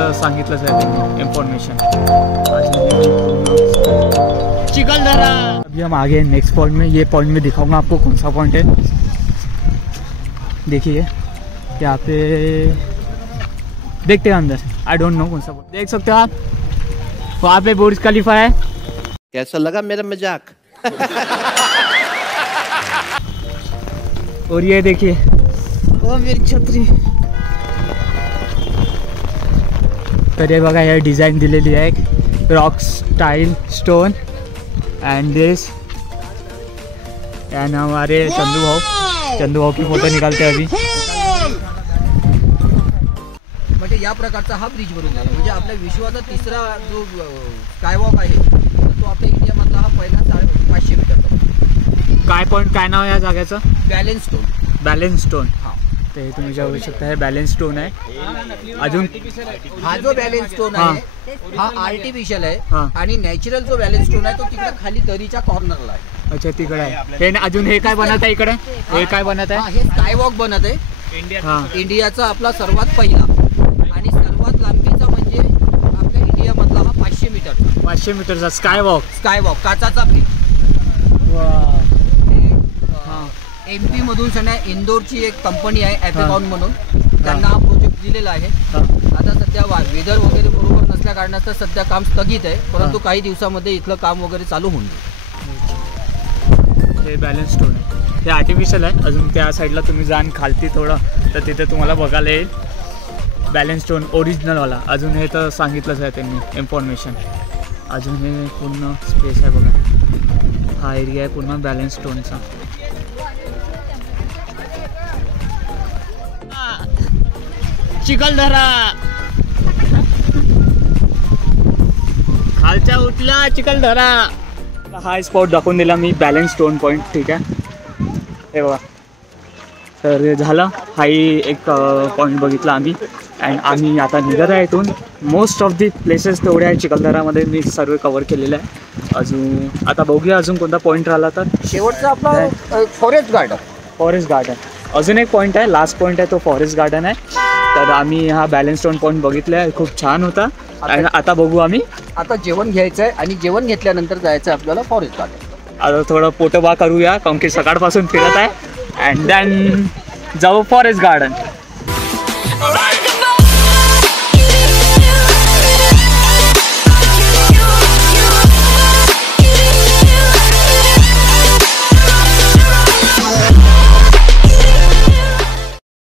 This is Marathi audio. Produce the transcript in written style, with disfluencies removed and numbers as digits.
तर सांगितलंच आहे त्यांनी इन्फॉर्मेशन। चिखलदरा। अभी हम आगे नेक्स्ट पॉइंट में, ये पॉइंट में दिखाऊंगा आपको कौन सा पॉइंट है। देखिए यहाँ पे देखते हैं अंदर, आई डोंट नो कौन सा पॉइंट। देख सकते हो आप वहाँ पे बुर्ज खलीफा है। कैसा लगा मेरा मजाक? और ये देखिए ओ मेरी छत्री। तर हे बघा, हे डिझाईन दिलेली आहे, रॉक स्टाइल स्टोन एंड दिस। एंड हमारे चंदू भाऊ की फोटो निकालते हैं अभी। म्हणजे या प्रकारचा हा ब्रिज बनून झाला, म्हणजे आपल्या विश्वाचा तिसरा जो स्कायवॉक आहे तो आपल्या इंडियामधला हा पहिला 550 मीटरचा। काय पॉइंट, काय नाव आहे या जागेचं? Balance stone. Balance stone. हां, ते तुम्ही जाऊ शकता, हे बॅलेन्स स्टोन आहे। अजून हा जो बॅलेन्स स्टोन आहे हा आर्टिफिशियल आहे हां। आणि नॅचरल जो बॅलेन्स स्टोन आहे तो तिकडे खाली दरीच्या कॉर्नरला आहे। अच्छा, तिकडे आहे हे। अजून हे काय बनत आहे इकडे? हे काय बनत आहे? हे स्कायवॉक बनत आहे हां, इंडियाचा आपला सर्वात पहिला आणि सर्वात लांबीचा, म्हणजे आपल्या इंडियामधला हा 500 मीटरचा 500 मीटरचा स्कायवॉक। काचाचा ब्रिज। हां, MP मधून सध्या इंदोरची एक कंपनी आहे ॲपेकॉन म्हणून, त्यांना हा प्रोजेक्ट दिलेला आहे। आता सध्या वेदर वगैरे बरोबर नसल्या कारणास्तव सध्या काम स्थगित आहे, परंतु काही दिवसामध्ये इथलं काम वगैरे चालू होऊन जाईल। हे बॅलेन्स स्टोन आहे, हे आर्टिफिशियल आहे। अजून त्या साईडला तुम्ही जाण खालती थोडं तर तिथे तुम्हाला बघायला येईल बॅलेन्स स्टोन ओरिजिनलवाला। अजून हे तर सांगितलंच आहे त्यांनी इन्फॉर्मेशन। अजून हे पूर्ण स्पेस आहे बघा, हा एरिया आहे पूर्ण बॅलेन्स स्टोनचा। चिखलदरा खालच्या उठला चिखलदरा। हा स्पॉट दाखवून दिला मी, बॅलेन्स स्टोन पॉईंट, ठीक आहे हे बघा। तर झालं, हाही एक पॉईंट बघितला आम्ही अँड आम्ही आता निघत आहे इथून। मोस्ट ऑफ दी प्लेसेस तेवढे आहे चिखलदरामध्ये मी सर्व कवर केलेलं आहे। अजून आता बघूया अजून कोणता पॉईंट राहिला तर। शेवटचा आपला फॉरेस्ट गार्डन। अजून एक पॉईंट आहे, लास्ट पॉईंट आहे तो फॉरेस्ट गार्डन आहे। तर आम्ही हा बॅलेन्स स्टोन पॉईंट बघितला आहे, खूप छान होता। आणि आता बघू आम्ही, आता जेवण घ्यायचं आहे आणि जेवण घेतल्यानंतर जायचं आहे आपल्याला फॉरेस्ट गार्डन। आता थोडं पोटोबा करूया, कारण की सकाळपासून फिरत आहे अँड देन जाऊ फॉरेस्ट गार्डन।